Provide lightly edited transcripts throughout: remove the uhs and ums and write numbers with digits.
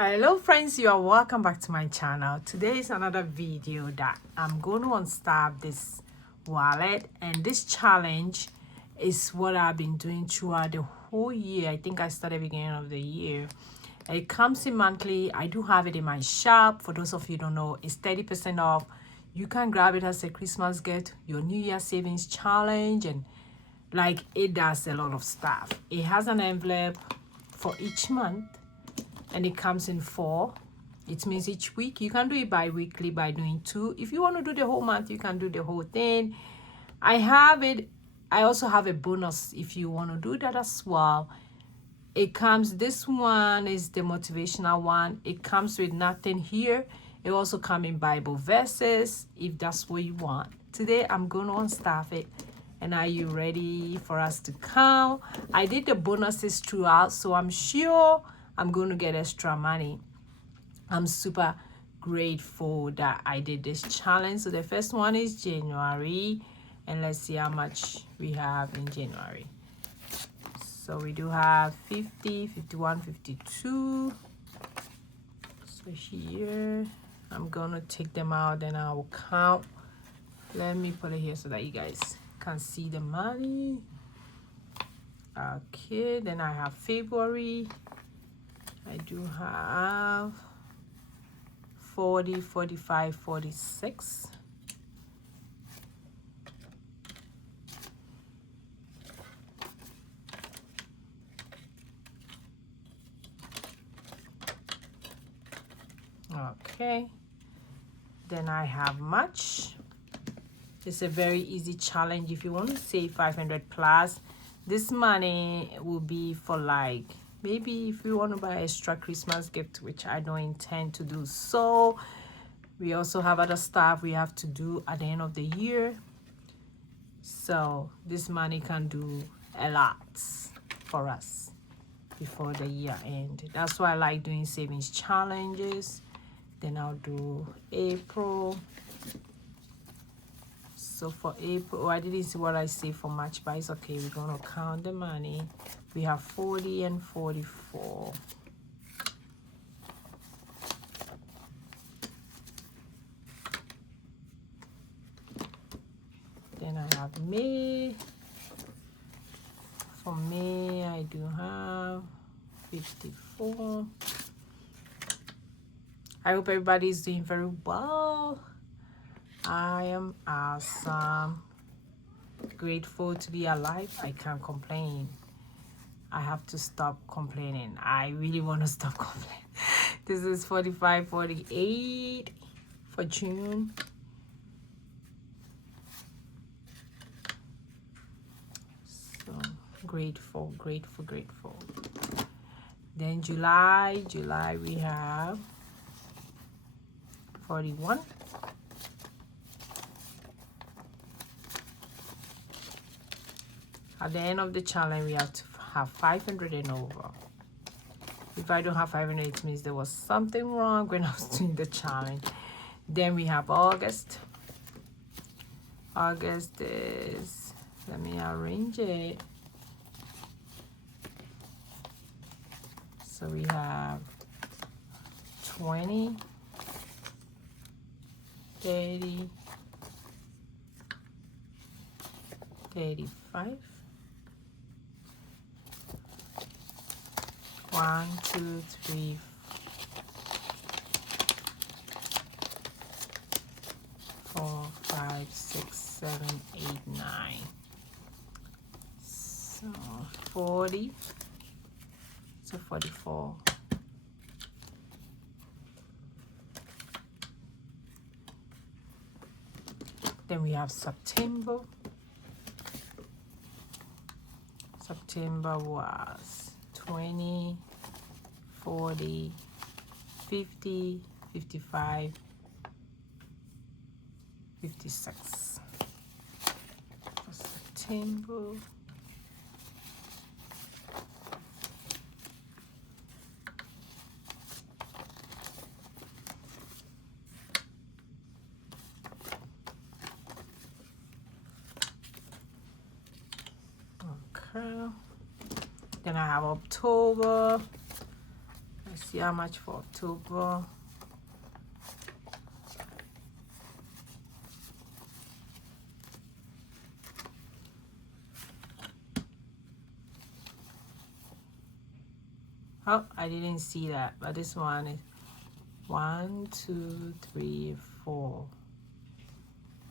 Hello friends, you are welcome back to my channel. Today is another video that I'm going to unstuff this wallet, and this challenge is what I've been doing throughout the whole year. I think I started beginning of the year. It comes in monthly. I do have it in my shop. For those of you who don't know, it's 30% off. You can grab it as a Christmas gift, your New Year savings challenge, and like it does a lot of stuff. It has an envelope for each month, and it comes in 4. It means each week. You can do it bi-weekly by doing 2. If you want to do the whole month, you can do the whole thing. I also have a bonus if you want to do that as well. It comes, this one is the motivational one. It comes with nothing here. It also comes in Bible verses if that's what you want. Today I'm going to unstuff it. And are you ready for us to count? I did the bonuses throughout, so I'm sure I'm going to get extra money. I'm super grateful that I did this challenge. So the first one is January, and let's see how much we have in January. So we do have 50, 51, 52. So here, I'm going to take them out, then I will count. Let me put it here so that you guys can see the money. Okay, then I have February. I do have 40, 45, 46. Okay, then I have March. It's a very easy challenge. If you want to save 500 plus, this money will be for like, maybe if you want to buy extra Christmas gift, which I don't intend to do. So we also have other stuff we have to do at the end of the year. So this money can do a lot for us before the year end. That's why I like doing savings challenges. Then I'll do April. So for April, I didn't see what I say for March, but it's okay. We're going to count the money. We have 40 and 44. Then I have May. For May, I do have 54. I hope everybody is doing very well. I am awesome. Grateful to be alive. I can't complain. I have to stop complaining. I really want to stop complaining. This is 45, 48 for June. So grateful, grateful, grateful. Then July we have 41. At the end of the challenge, we have to have 500 and over. If I don't have 500, it means there was something wrong when I was doing the challenge. Then we have August. August is, let me arrange it. So we have 20, 30, 35. 1, 2, 3, 4, 5, 6, 7, 8, 9. So 40. So 44. Then we have September. September was 20, 40, 50, 55, 56. For September. Okay. Then I have October. Let's see how much for October. Oh, I didn't see that, but this one is 1, 2, 3, 4.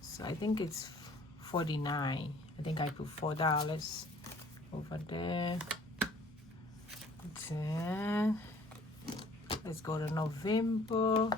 So I think it's 49. I think I put $4 over there. Then let's go to November.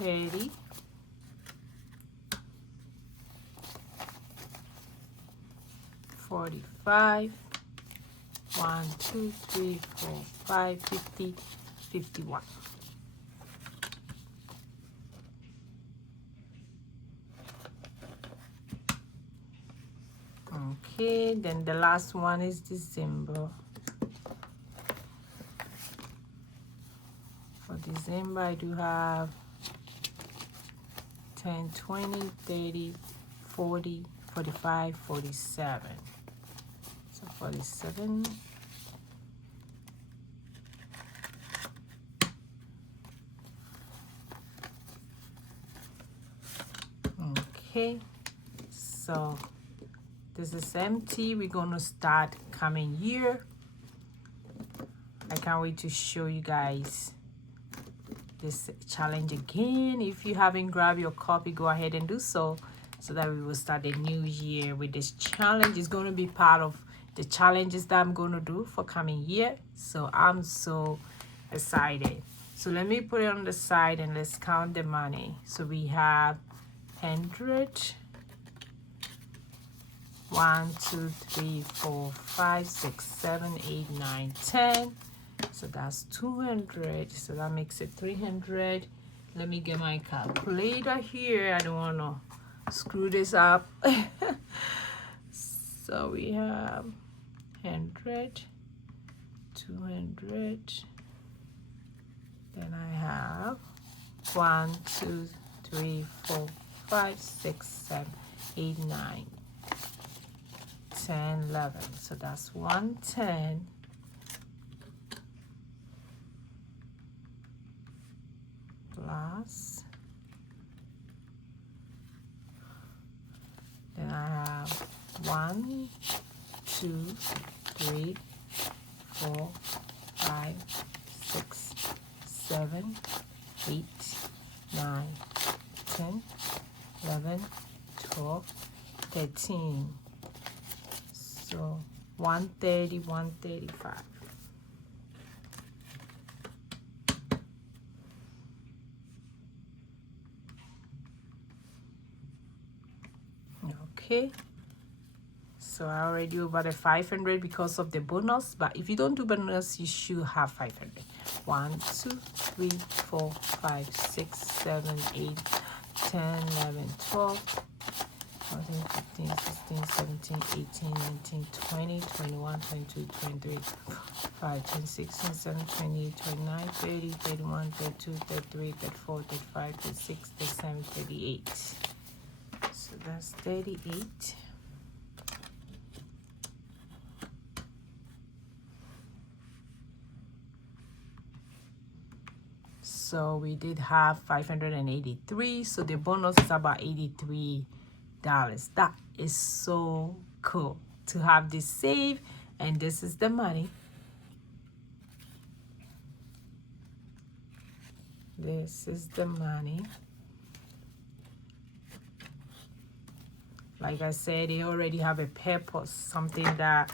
$30. $45. 1, 2, 3, 4, 5, 50, 51. Okay, then the last one is December. For December, I do have 10, 20, 30, 40, 45, 47. So 47. Okay, so this is empty. We're gonna start coming year. I can't wait to show you guys this challenge again. If you haven't grabbed your copy, go ahead and do so that we will start the new year with this challenge. It's going to be part of the challenges that I'm going to do for coming year, so I'm so excited. So let me put it on the side and let's count the money. So we have 100, 1, 2, 3, 4, 5, 6, 7, 8, 9, 10. So that's 200. So that makes it 300. Let me get my calculator here. I don't want to screw this up. So we have 100, 200. Then I have 1, 2, 3, 4, 5, 6, 7, 8, 9, 10, 11. So that's 110. Plus, then I have 1, 2, 3, 4, 5, 6, 7, 8, 9, 10, 11, 12, 13. So 130, 135. Okay, so I already over the 500 because of the bonus, but if you don't do bonus, you should have 500. 1, 2, 3, 4, 5, 6, 7, 8, 10, 11, 12, 14, 15, 16, 17, 18, 19, 20, 21, 22, 23, 5, 26, 27, 28, 29, 30, 31, 32, 33, 34, 35, 36, 37, 38. So that's 38. So we did have 583. So the bonus is about $83. That is so cool to have this saved. And this is the money. This is the money. Like I said, they already have a purpose, something that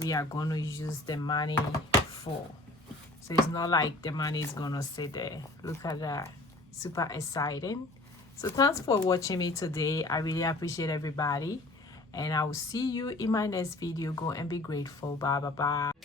we are going to use the money for. So it's not like the money is going to sit there. Look at that. Super exciting. So thanks for watching me today. I really appreciate everybody. And I will see you in my next video. Go and be grateful. Bye, bye, bye.